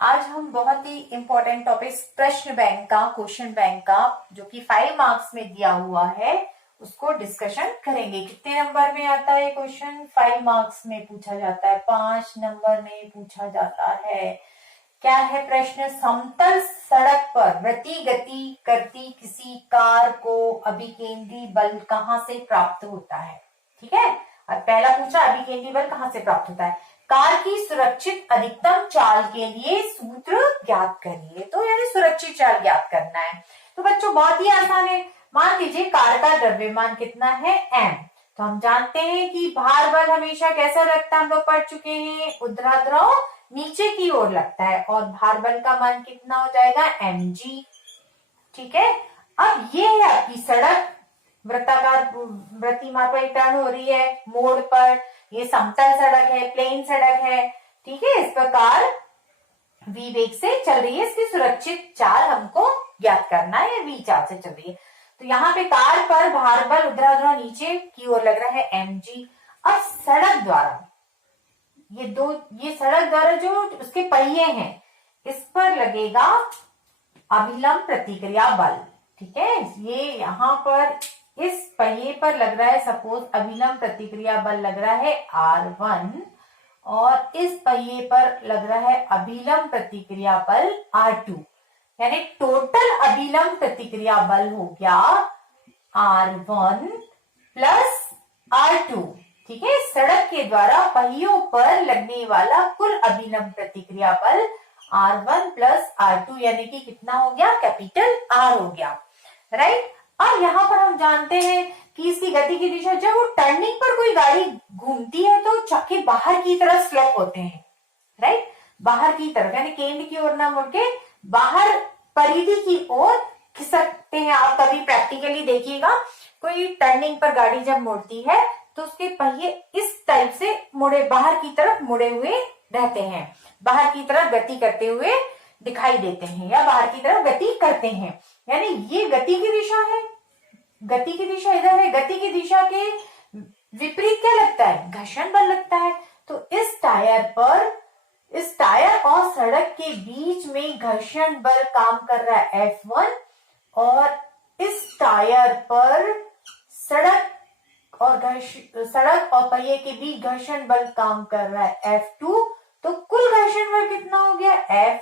आज हम बहुत ही इंपॉर्टेंट टॉपिक प्रश्न बैंक का, क्वेश्चन बैंक का, जो कि 5 मार्क्स में दिया हुआ है, उसको डिस्कशन करेंगे। कितने नंबर में आता है क्वेश्चन? 5 मार्क्स में पूछा जाता है, 5 नंबर में पूछा जाता है। क्या है प्रश्न? समतल सड़क पर गति करती किसी कार को अभिकेंद्री बल कहां से प्राप्त होता है? ठीक है, और पहला पूछा अभिकेंद्री बल कहां से प्राप्त होता है। कार की सुरक्षित अधिकतम चाल के लिए सूत्र ज्ञात करिए। तो यानी सुरक्षित चाल ज्ञात करना है। तो बच्चों बहुत ही आसान है। मान लीजिए कार का द्रव्यमान कितना है? m। तो हम जानते हैं कि भार बल हमेशा कैसा लगता है, हम लोग पढ़ चुके हैं, ऊर्ध्वाधर नीचे की ओर लगता है, और भार बल का मान कितना हो जाएगा? mg। ठीक है, अब ये है आपकी सड़क, वृत्ताकार वृत्तिमार्ग पर टर्न हो रही है मोड़ पर। ये समतल सड़क है, प्लेन सड़क है। ठीक है, इस प्रकार v वेग से चल रही है, इसकी सुरक्षित चाल हमको ज्ञात करना है, v चाल से चल रही है। तो यहाँ पे कार पर भार बल ऊर्ध्वाधर नीचे की ओर लग रहा है mg। अब सड़क द्वारा ये सड़क द्वारा जो उसके पहिए हैं, इस पर लगेगा अभिलंब प्रतिक्रिया बल। ठीक है, ये यहाँ पर इस पहिए पर लग रहा है, सपोज अभिलंब प्रतिक्रिया बल लग रहा है R1, और इस पहिए पर लग रहा है अभिलंब प्रतिक्रिया बल R2। यानी टोटल अभिलंब प्रतिक्रिया बल हो गया R1 प्लस R2। ठीक है, सड़क के द्वारा पहियों पर लगने वाला कुल अभिलंब प्रतिक्रिया बल R1 प्लस R2, यानी कि कितना हो गया? कैपिटल R हो गया। राइट, अब यहाँ पर हम जानते हैं कि इसकी गति की दिशा, जब वो टर्निंग पर कोई गाड़ी घूमती है तो चक्के बाहर की तरफ स्लोप होते हैं। राइट, बाहर की तरफ, यानी केंद्र की ओर ना मुड़ के बाहर परिधि की ओर खिसकते हैं। आप कभी प्रैक्टिकली देखिएगा, कोई टर्निंग पर गाड़ी जब मुड़ती है तो उसके पहिए इस टाइप से मुड़े, बाहर की तरफ मुड़े हुए रहते हैं, बाहर की तरफ गति करते हुए दिखाई देते हैं, या बाहर की तरफ गति करते हैं। यानी ये गति की दिशा है, गति की दिशा इधर है। गति की दिशा के विपरीत क्या लगता है? घर्षण बल लगता है। तो इस टायर और सड़क के बीच में घर्षण बल काम कर रहा है F1, और इस टायर पर सड़क और पहिए के बीच घर्षण बल काम कर रहा है F2। तो कुल घर्षण बल कितना हो गया? F।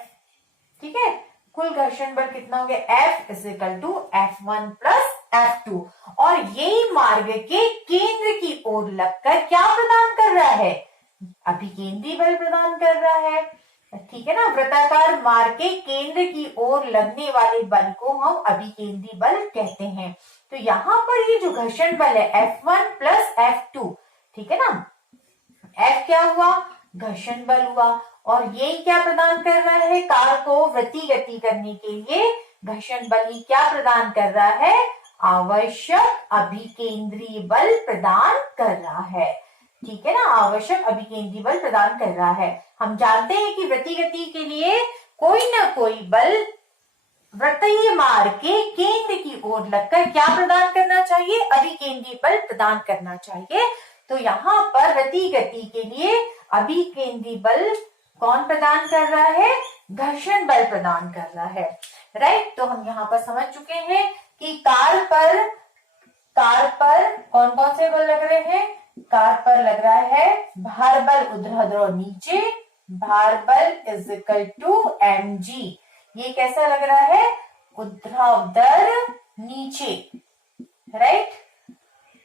ठीक है, कुल घर्षण बल कितना हो गया? F is equal to F1 plus F2। और यही मार्ग के केंद्र की ओर लगकर क्या प्रदान कर रहा है? अभिकेंद्री बल प्रदान कर रहा है। ठीक है ना, वृत्ताकार मार्ग के केंद्र की ओर लगने वाले बल को हम अभिकेंद्री बल कहते हैं। तो यहाँ पर ये जो घर्षण बल है F1 प्लस F2, ठीक है ना, F क्या हुआ? घर्षण बल हुआ, और ये क्या प्रदान कर रहा है? कार को गति करने के लिए घर्षण बल ही क्या प्रदान कर रहा है? आवश्यक अभिकेंद्री बल प्रदान कर रहा है। ठीक है ना, आवश्यक अभिकेंद्री बल प्रदान कर रहा है। हम जानते हैं कि गति के लिए कोई ना कोई बल वृत्तीय मार्ग के केंद्र की ओर लगकर क्या प्रदान करना चाहिए? अभिकेंद्री बल प्रदान करना चाहिए। तो यहाँ पर गति के लिए अभिकेंद्री बल कौन प्रदान कर रहा है? घर्षण बल प्रदान कर रहा है। राइट, तो हम यहाँ पर समझ चुके हैं कि कार पर कौन कौन से बल लग रहे हैं। कार पर लग रहा है भार बल ऊर्ध्वाधर नीचे, भार बल इज इक्वल टू mg। ये कैसा लग रहा है? ऊर्ध्वाधर नीचे। राइट,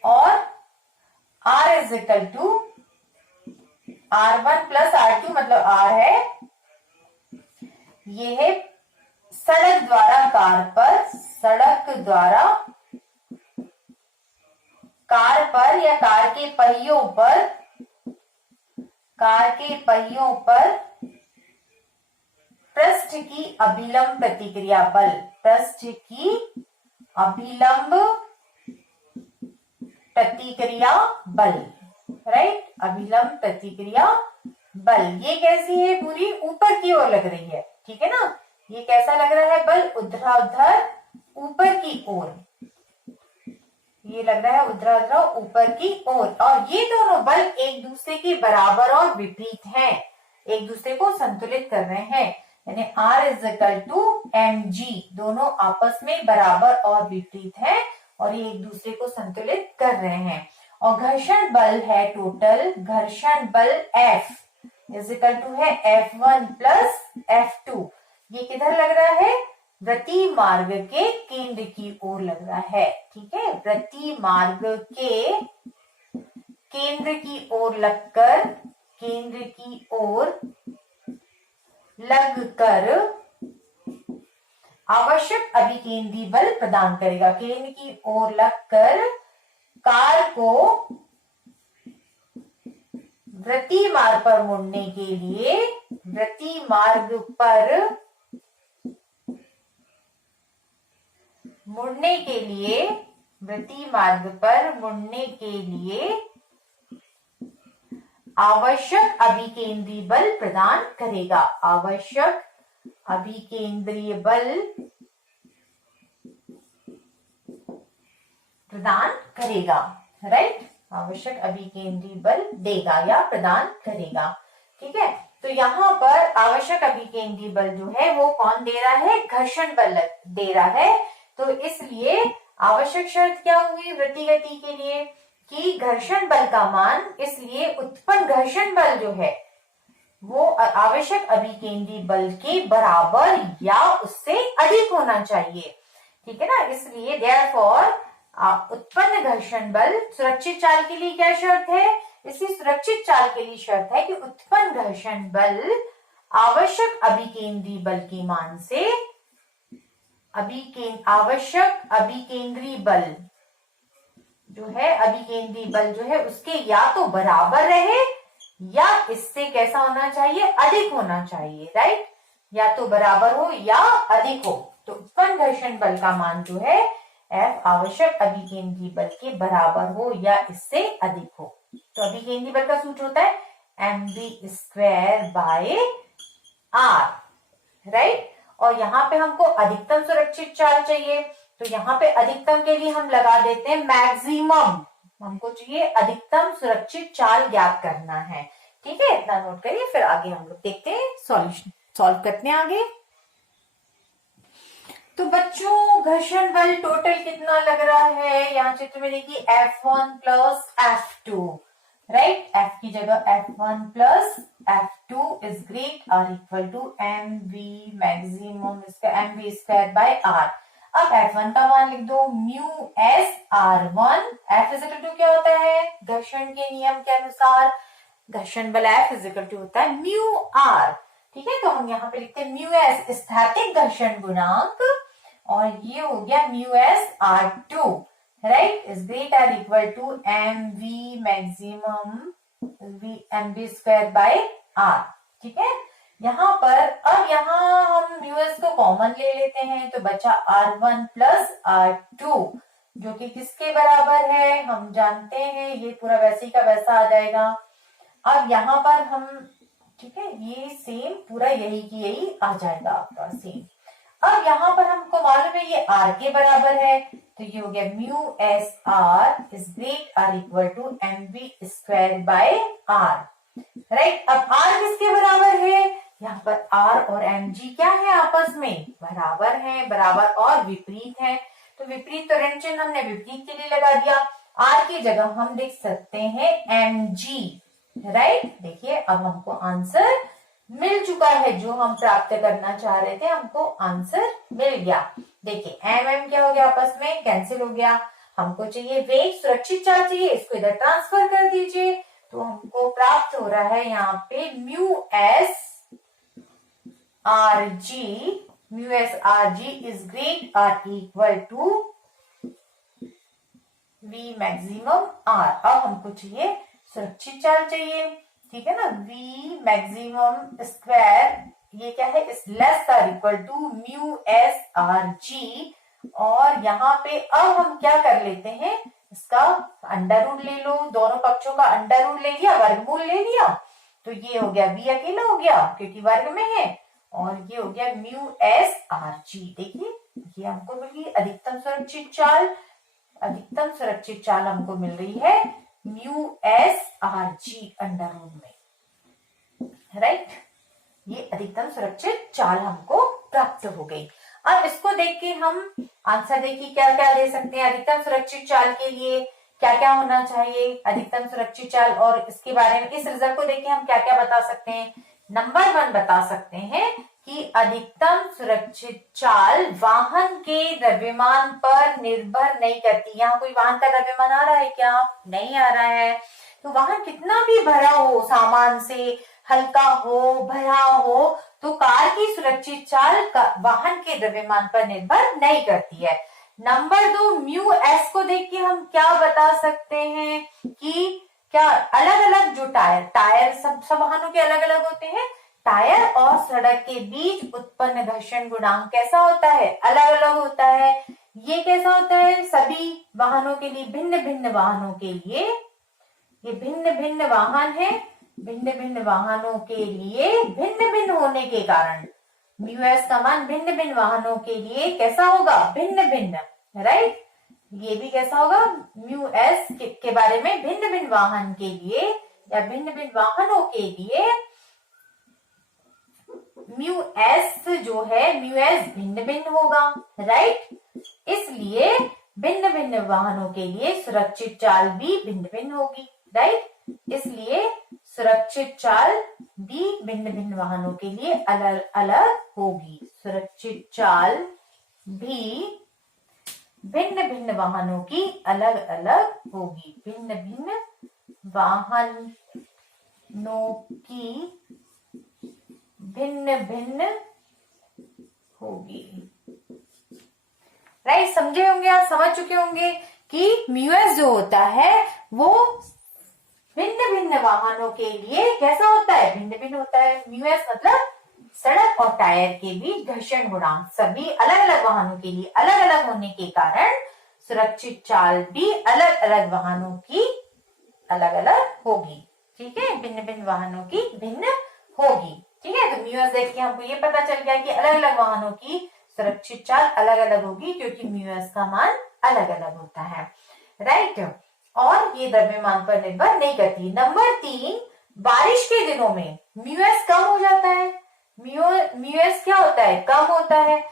और r is equal to R1 plus R2, मतलब R है, ये है सड़क द्वारा कार पर या कार के पहियों पर पृष्ठ की अभिलंब प्रतिक्रिया बल, राइट, अभिलंब प्रतिक्रिया बल। ये कैसी है? पूरी ऊपर की ओर लग रही है। ठीक है ना, ये कैसा लग रहा है? बल ऊर्ध्वाधर ऊपर की ओर, ये लग रहा है ऊर्ध्वाधर ऊपर की ओर। और ये दोनों बल एक दूसरे के बराबर और विपरीत हैं, एक दूसरे को संतुलित कर रहे हैं। यानी R is equal to mg, दोनों आपस में बराबर और विपरीत हैं और ये एक दूसरे को संतुलित कर रहे हैं। और घर्षण बल है टोटल, घर्षण बल F इज इक्वल टू है F1 प्लस F2। ये किधर लग रहा है? वृत्तीय मार्ग के केंद्र की ओर लग रहा है। ठीक है, वृत्तीय मार्ग के केंद्र की ओर लगकर, केंद्र की ओर लगकर आवश्यक अभिकेंद्री बल प्रदान करेगा। केंद्र की ओर लगकर कार को वृत्तीय मार्ग पर मुड़ने के लिए, वृत्तीय मार्ग पर मुड़ने के लिए, वृत्तीय मार्ग पर मुड़ने के लिए आवश्यक अभिकेंद्रीय बल प्रदान करेगा। आवश्यक अभिकेंद्रीय बल प्रदान करेगा, राइट। आवश्यक अभिकेंद्रीय बल देगा या प्रदान करेगा। ठीक है, तो यहाँ पर आवश्यक अभिकेंद्रीय बल जो है वो कौन दे रहा है? घर्षण बल दे रहा है। तो इसलिए आवश्यक शर्त क्या हुई वृत्तीय गति के लिए कि घर्षण बल का मान, इसलिए उत्पन्न घर्षण बल जो है वो आवश्यक अभिकेंद्रीय बल के बराबर या उससे अधिक होना चाहिए। ठीक है ना, इसलिए देयरफॉर उत्पन्न घर्षण बल, सुरक्षित चाल के लिए क्या शर्त है? इसी सुरक्षित चाल के लिए शर्त है कि उत्पन्न घर्षण बल आवश्यक अभिकेंद्रीय बल के मान से आवश्यक अभिकेंद्रीय बल जो है, अभिकेंद्रीय बल जो है उसके या तो बराबर रहे या इससे कैसा होना चाहिए? अधिक होना चाहिए, राइट। या तो बराबर हो या अधिक हो। तो उत्पन्न घर्षण बल का मान जो है F आवश्यक अभिकेंद्रीय बल के बराबर हो या इससे अधिक हो। तो अभिकेंद्रीय बल का सूत्र होता है mv² बाय r, राइट। और यहाँ पे हमको अधिकतम सुरक्षित चाल चाहिए, तो यहाँ पे अधिकतम के लिए हम लगा देते हैं मैक्सिमम। हमको चाहिए अधिकतम सुरक्षित चाल ज्ञात करना है। ठीक है, इतना नोट करिए, फिर आगे हम लोग देखते हैं, सॉल्यूशन सॉल्व करते हैं आगे। तो बच्चों घर्षण बल टोटल कितना लग रहा है? यहाँ चित्र में देखिए F1 plus F2, right. F की जगह F1 plus F2 is greater equal to mv maximum, इसका mv² बाय r। अब F1 का मान लिख दो mu s r1। F is equal to क्या होता है? घर्षण के नियम के अनुसार घर्षण बल F इज इक्वल टू होता है म्यू r। ठीक है, तो हम यहाँ पे लिखते हैं म्यू s स्थैतिक घर्षण गुणांक, और ये हो गया mu s r2, right, is greater equal to mv maximum mv² by r। ठीक है, यहाँ पर अब यहाँ हम म्यू s को कॉमन ले लेते हैं, तो बचा r1 प्लस r2 जो कि किसके बराबर है? हम जानते हैं, ये पूरा वैसे ही का वैसा आ जाएगा। अब यहाँ पर हम, ठीक है, ये सेम पूरा यही की यही आ जाएगा आपका सेम। अब यहाँ पर हमको मालूम है ये r के बराबर है, तो ये हो गया mu s r is greater equal to mv² by r, right. अब r किसके बराबर है? यहाँ पर r और mg क्या है? आपस में बराबर है, बराबर और विपरीत है। तो विपरीत तो ऋण चिन्ह हमने विपरीत के लिए लगा दिया। r की जगह हम लिख सकते हैं mg, राइट। देखिए अब हमको आंसर मिल चुका है, जो हम प्राप्त करना चाह रहे थे हमको आंसर मिल गया। देखिए एम क्या हो गया? आपस में कैंसिल हो गया। हमको चाहिए वेग, सुरक्षित चाल चाहिए, इसको इधर ट्रांसफर कर दीजिए, तो हमको प्राप्त हो रहा है यहाँ पे mu s rg is greater equal to v maximum r। अब हमको चाहिए सुरक्षित चाल चाहिए, ठीक है ना। v मैक्सिमम स्क्वायर ये क्या है? Is less or equal to mu s rg, और यहाँ पे अब हम क्या कर लेते हैं? इसका अंडर रूट ले लो, दोनों पक्षों का अंडर रूट ले लिया, वर्गमूल ले लिया, तो ये हो गया v अकेला हो गया क्योंकि वर्ग में है, और ये हो गया म्यू s rg। देखिए ये हमको मिल गई अधिकतम सुरक्षित चाल। अधिकतम सुरक्षित चाल हमको मिल रही है mu s rg under root में, राइट। ये अधिकतम सुरक्षित चाल हमको प्राप्त हो गई। अब इसको देख के हम आंसर देखिए क्या क्या दे सकते हैं। अधिकतम सुरक्षित चाल के लिए क्या क्या होना चाहिए, अधिकतम सुरक्षित चाल, और इसके बारे में इस रिजल्ट को देख के हम क्या क्या बता सकते हैं। नंबर 1 बता सकते हैं कि अधिकतम सुरक्षित चाल वाहन के द्रव्यमान पर निर्भर नहीं करती। यहाँ कोई वाहन का द्रव्यमान आ रहा है क्या? नहीं आ रहा है। तो वाहन कितना भी भरा हो, सामान से हल्का हो, भरा हो, तो कार की सुरक्षित चाल वाहन के द्रव्यमान पर निर्भर नहीं करती है। नंबर 2, म्यू एस को देख के हम क्या बता सकते हैं कि क्या अलग अलग जो टायर सब वाहनों के अलग अलग होते हैं। टायर और सड़क के बीच उत्पन्न घर्षण गुणांक कैसा होता है? अलग अलग होता है। ये कैसा होता है? सभी वाहनों के लिए, भिन्न भिन्न वाहनों के लिए, ये भिन्न भिन्न वाहन है, भिन्न भिन्न वाहनों के लिए भिन्न भिन्न होने के कारण म्यूएस का मान भिन्न भिन्न वाहनों के लिए कैसा होगा? भिन्न भिन्न, राइट। ये भी कैसा होगा? म्यूएस के बारे में भिन्न भिन्न वाहन के लिए या भिन्न भिन्न वाहनों के लिए म्यूएस जो है, म्यूएस भिन्न भिन्न होगा, राइट। इसलिए भिन्न भिन्न वाहनों के लिए सुरक्षित चाल भी भिन्न भिन्न होगी, राइट। इसलिए सुरक्षित चाल भी भिन्न भिन्न वाहनों के लिए अलग अलग होगी। सुरक्षित चाल भी भिन्न भिन्न वाहनों की अलग अलग होगी। भिन्न भिन्न वाहनों की भिन्न भिन्न होगी, राइट। समझे होंगे आप, समझ चुके होंगे कि म्यूएस जो होता है वो भिन्न भिन्न वाहनों के लिए कैसा होता है? भिन्न भिन्न होता है। म्यूएस मतलब सड़क और टायर के बीच घर्षण गुणांक सभी अलग अलग वाहनों के लिए अलग अलग होने के कारण सुरक्षित चाल भी अलग अलग वाहनों की अलग अलग होगी, ठीक है। भिन्न भिन्न वाहनों की भिन्न होगी, ठीक है। तो म्यूएस देख के हमको ये पता चल गया कि अलग अलग वाहनों की सुरक्षित चाल अलग अलग होगी, क्योंकि म्यूएस का मान अलग अलग होता है, राइट। और ये द्रव्यमान पर निर्भर नहीं करती। नंबर 3, बारिश के दिनों में म्यूएस कम हो जाता है। म्यूएस क्या होता है? कम होता है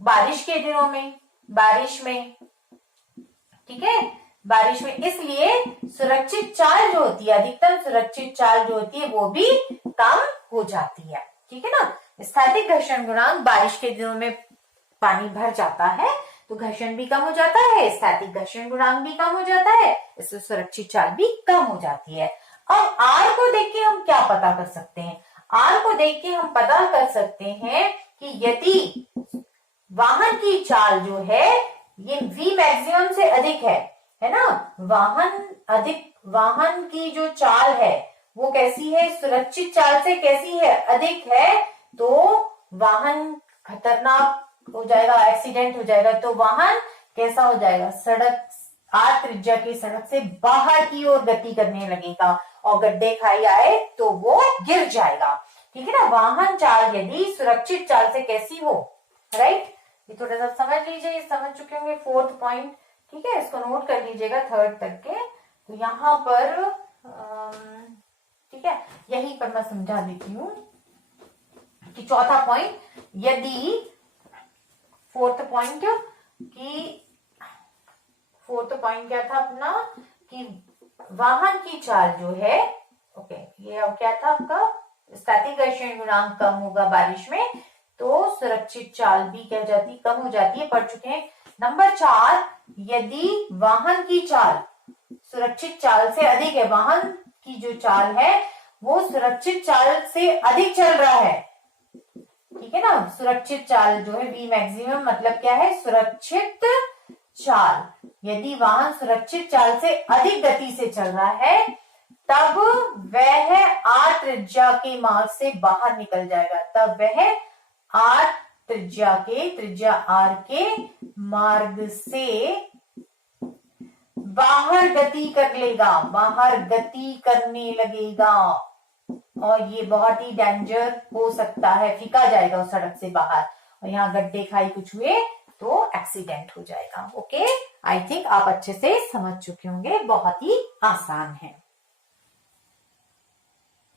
बारिश के दिनों में, बारिश में, ठीक है, बारिश में। इसलिए सुरक्षित चाल जो होती है, अधिकतम सुरक्षित चाल जो होती है वो भी कम हो जाती है, ठीक है ना। स्थैतिक घर्षण गुणांक, बारिश के दिनों में पानी भर जाता है तो घर्षण भी कम हो जाता है, स्थैतिक घर्षण गुणांक भी कम हो जाता है, इससे सुरक्षित चाल भी कम हो जाती है। अब आर को देख के हम क्या पता कर सकते हैं? आर को देख के हम पता कर सकते हैं कि यदि वाहन की चाल जो है ये V मैक्सिमम से अधिक है ना, वाहन की जो चाल है वो कैसी है? सुरक्षित चाल से कैसी है? अधिक है, तो वाहन खतरनाक हो जाएगा, एक्सीडेंट हो जाएगा। तो वाहन कैसा हो जाएगा? सड़क, आर त्रिज्या की सड़क से बाहर की ओर गति करने लगेगा और गड्ढे खाई आए तो वो गिर जाएगा, ठीक है ना। वाहन चाल यदि सुरक्षित चाल से कैसी हो, राइट। ये थोड़ा सा समझ लीजिए, समझ चुके होंगे 4th पॉइंट, ठीक है। इसको नोट कर लीजिएगा 3rd तक के। तो यहाँ पर ठीक है, यहीं पर मैं समझा देती हूँ कि 4था पॉइंट, यदि 4th पॉइंट क्या था अपना कि वाहन की चाल जो है, ओके, ये अब क्या था आपका? स्थैतिक घर्षण गुणांक कम होगा बारिश में तो सुरक्षित चाल भी क्या हो जाती? कम हो जाती है, पढ़ चुके हैं। नंबर 4, यदि वाहन की चाल सुरक्षित चाल से अधिक है, वाहन की जो चाल है वो सुरक्षित चाल से अधिक चल रहा है, ठीक है ना। सुरक्षित चाल जो है V मैक्सिमम मतलब क्या है? सुरक्षित चाल। यदि वाहन सुरक्षित चाल से अधिक गति से चल रहा है तब वह आर त्रिज्या के मार्ग से बाहर निकल जाएगा, तब वह आर त्रिज्या आर के मार्ग से बाहर गति कर लेगा, बाहर गति करने लगेगा और ये बहुत ही डेंजर हो सकता है, फेंका जाएगा उस सड़क से बाहर और यहाँ गड्ढे खाई कुछ हुए तो एक्सीडेंट हो जाएगा। ओके, आई थिंक आप अच्छे से समझ चुके होंगे, बहुत ही आसान है।